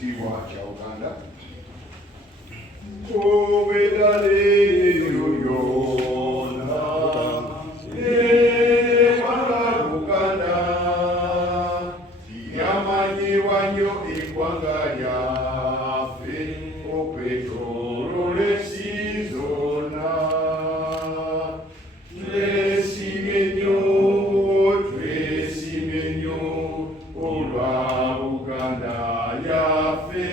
Tiwa cha Uganda. Obedale yoyona. Wanga Buganda. Tiyamanyi wanyo ikwanga yafe. Opetoro lesizona. Twesimenyo. Olwa Buganda yafe.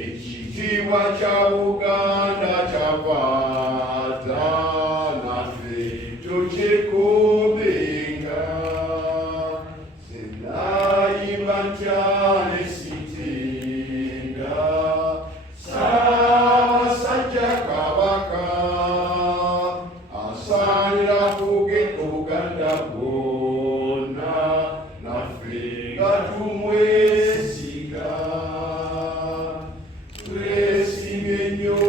Ekitiibwa kya Buganda kyavata naffe tukikubenga. Senayimba ntya ne sitenda. Ssaabasajja Kabaka asaanira kugenda Buganda bwonna naffe nga tumwesiga. Twesimenyo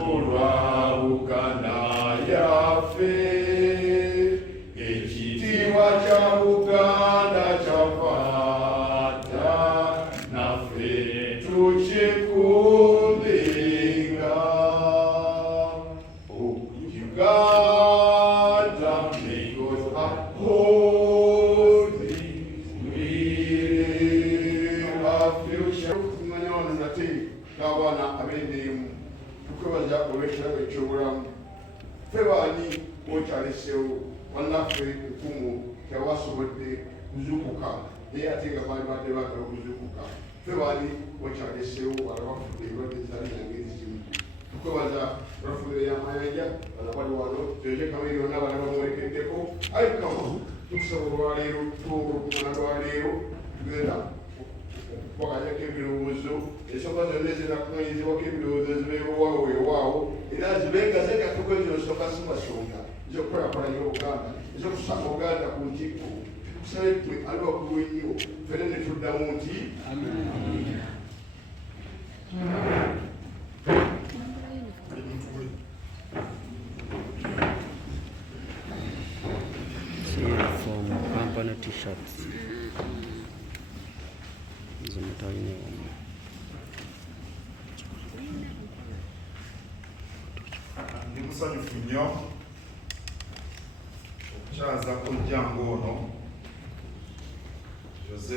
olwa Buganda yaffe. Ekitiibwa kya Buganda kyavata naffe tukikubenga. Uganda, Mengo holding, we have future. Kumanya wano nate n'abaana ab'emirimu tukwebaza olw'ekirabo eky'obulamu. Ffe baani okyaleseewo bannaffe enkumu tebasobodde kuzuukuka naye ate nga baali badde baagala okuzuukuka. Ffe baani okyaleseewo wala bafudde ebirwadde zitali nangeri zimu. Tukwebaza olwafubire y'amayanja bana bali wano George Chameleon n'abaana bamuwerekeddeko. Ayi Mukama tukusaba olwaleero tukumana lwaleero tugenda okubaganyako ebirowoozo ensonga zonna ezinakuŋŋanyizibwako ebirowoozo zibeewaawo weewaawo era zibe nga zeegatuko ezo nsonga si masonga ez'okukolakulanya Obuganda ez'okusanga Obuganda ku ntikko. Tukusabe ggwe ali waggulu ennyo ffene ne tuddamu nti from company t-shirts. Ndi musanyufu nnyo okukyaza kojjange ono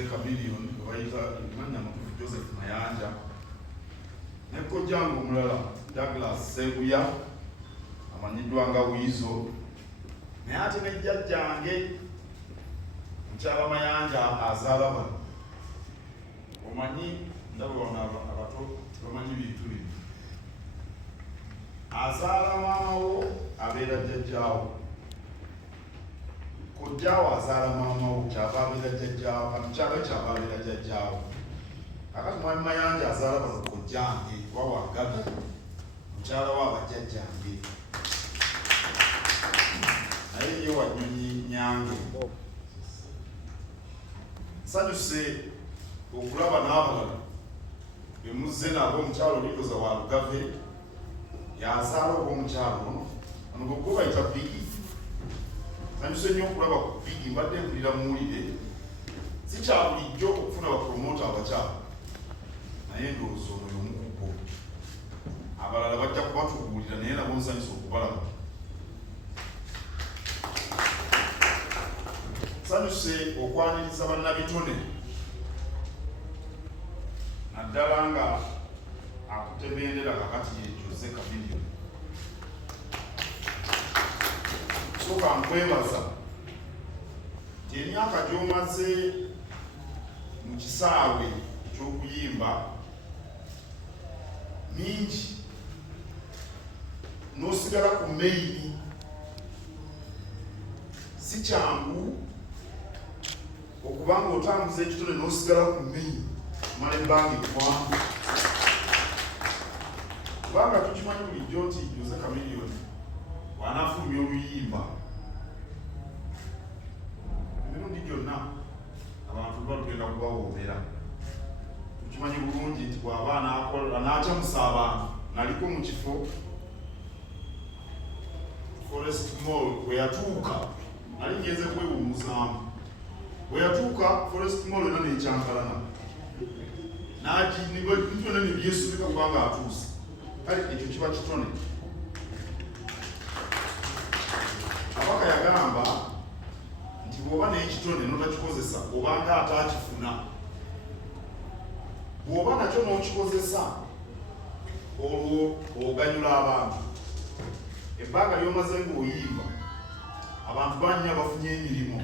Chameleon gwe bayita emanya amakulu Joseph Mayanja ne kojjange omulala Douglas Sebuya amanyiddwa nga Wiizo, naye ate ne jjajjange mukyala Mayanja azaala bano. Omanyi ndaba wano abato bamanyi bintu bino. Azaala maamawo abeera jjajjaawo, kojjaawo azaala maamawo kyava abeera jjajjaawo, mukyala we kyava abeera jjajjaawo. Kakati mwami Mayanja azaala bano kojjange wawagabi mukyala wa bajjajjange, naye ye Wanyonyi Nyange. Nsanyuse okulaba n'abalala bemuzze nabo omukyalo Oliroza wa Lugave yazaala ogw'omukyalo ono ono gwe bayita Bigi. Nsanyuse nnyo okulaba ku Bigi, mbadde mpulira muwulire. Si kya bulijjo okufuna bapromota abakyala, naye ndowooza ono y'omu ku bo. Abalala bajja kubatubuulira naye nabo nsanyuse okubalaba. Nsanyuse okwaniriza bannabitone naddala nga akutebendera kakati ye Jose Chameleon. Sooka nkwebaza emyaka gy'omaze mu kisaawe eky'okuyimba mingi n'osigala ku maini si kyangu okuba nga otambuza ekitone n'osigala ku maini mala ebbanga eggwanvu kubanga tukimanyi bulijjo nti Jose Chameleon bw'anaafulumya oluyimba emirundi gyonna abantu balugenda kubawoomera. Tukimanyi bulungi nti bw'aba anaacamusa abantu naliko mu kifo Forest Mall bwe yatuuka nali ngenze kwewummuzaamu. Bwe yatuuka Forest Mall yonna n'ekyankalana byonna ne byesubika kubanga atuuse. Kale ekyo kiba kitone. Kabaka yagamba nti bw'oba n'ekitone n'otakikozesa obanga ataakifuna, bw'oba nakyo n'okikozesa olwo oganyula abantu. Ebbanga ly'omaze ng'oyimba abantu bangi abafunye emirimu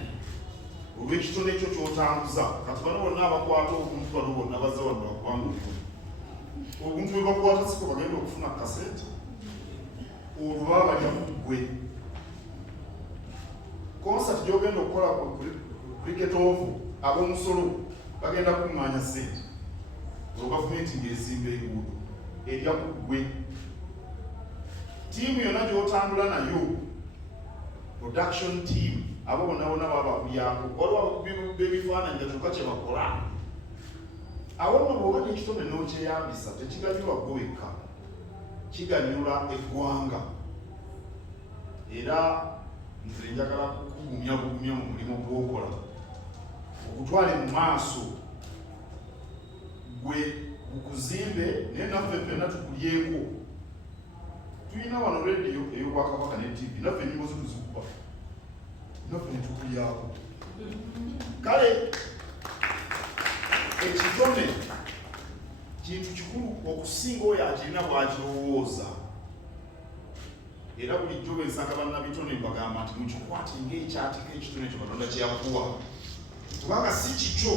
olw'ekitone ekyo ky'otambuza. Kati bano bonna abakwata obuntu bano bonna bazze wano bakubanga olutone. Obuntu bwe bakwata siko bagenda okufuna kasente, olwo baba balya ku ggwe. Konsati gy'ogenda okukola ku cricket ovu ab'omusolo bagenda kuŋŋaanya ssente olwo gavumenti ng'ezimba enguudo erya ku ggwe. Tiimu yonna gy'otambula nayo, production team, abo bonna bonna baba bakulyako, waliwo abakubi b'ebifaananyi nga kyokka kye bakola. Awo nno bw'oba n'ekitone n'okyeyambisa tekiganyulwa ggwe wekka, kiganyula eggwanga. Era nze njagala kukugumya bugumya mu mulimu gw'okola, ogutwale mu maaso, gwe gukuzimbe naye naffe ffenna tukulyeko. Tulina wano rediyo ey'Obwakabaka ne TV, naffe ennyimbo zo tuzikuba, naffe ne tukulyako. Kale ekitone kintu kikulu okusinga oyo akirina bw'akirowooza. Era bulijjo bensanga bannabitone mbagamba nti mukikwate ng'ekyatika ekitone ekyo Katonda kye yakuwa, kubanga si kikyo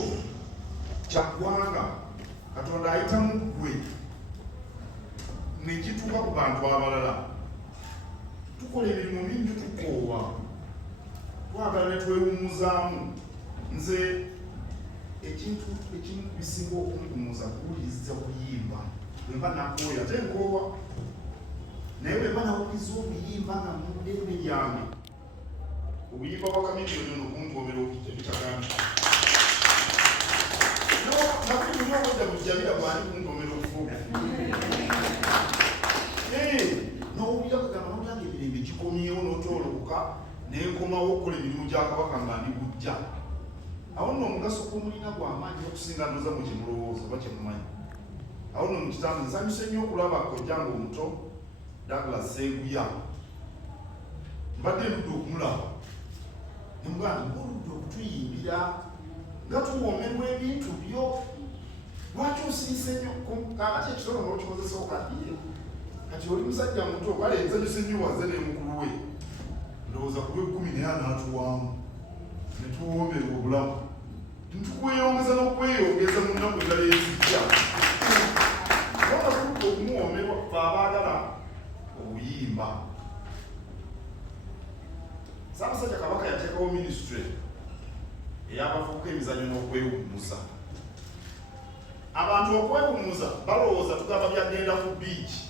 kya ggwanga. Katonda ayitamu ggwe ne kituuka ku bantu abalala. Tukola emirimu mingi tukoowa, twagala ne twewummuzaamu. Nze ekintu ekimu bisinga okumpumuza kuwuliriza kuyimba. Bwe mba nakooya ate nkoowa, naye bwe mba nawuliriza obuyimba nga mu ddembe lyange, obuyimba bwa Chameleon ono kungoomera ebitagambika. Nakuli muli obudde bujjabira bwani kungoomera okufuga. N'owulira kugamba n'olanga emirembe gikomyewo n'otolokoka n'enkomawo okukola emirimu gya Kabaka nga ndi bujja. Awo nno omugaso gw'omulina gw'amaanyi okusinga ndoza mu kyemulowooza oba kyemumanyi. Awo nno mu kitambo nsanyuse nnyo okulaba kojjange omuto Douglas Seguya. Mbadde ndudde okumulaba ne mugamba ng'oludde okutuyimbira nga tuwoomerwa ebintu byo. Lwaki osirise nnyo kakati ekitono n'okikozesa okaddiye? Kati oli musajja muto, kale nsanyuse nnyo waze ne mukulu we. Ndowooza ku lw'ekkumi naye anaatuwaamu ne tuwoomerwa obulamu. Ntukweyongeza n'okweyongeza mu nnaku endala ezijja. Waba tuludde okumuwoomerwa ffe abaagala obuyimba. Ssaabasajja Kabaka yateekawo minisitule ey'abavubuka emizannyo n'okwewummuza. Abantu okwewummuza balowooza tugamba byagenda ku biiki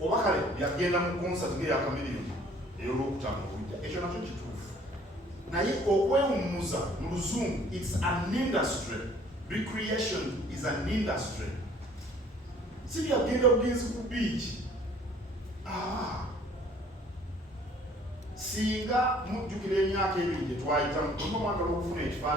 oba kale byagenda mu konsati ng'eya Chameleon ey'Olwokutaano olujja. Ekyo nakyo kituufu, naye okwewummuza mu Luzungu it's an industry. Recreation is an industry. Si byagenda bugenzi ku biiki. Singa mujjukira emyaka ebiri gye twayitamu, omwagala okufuna ekifaananyi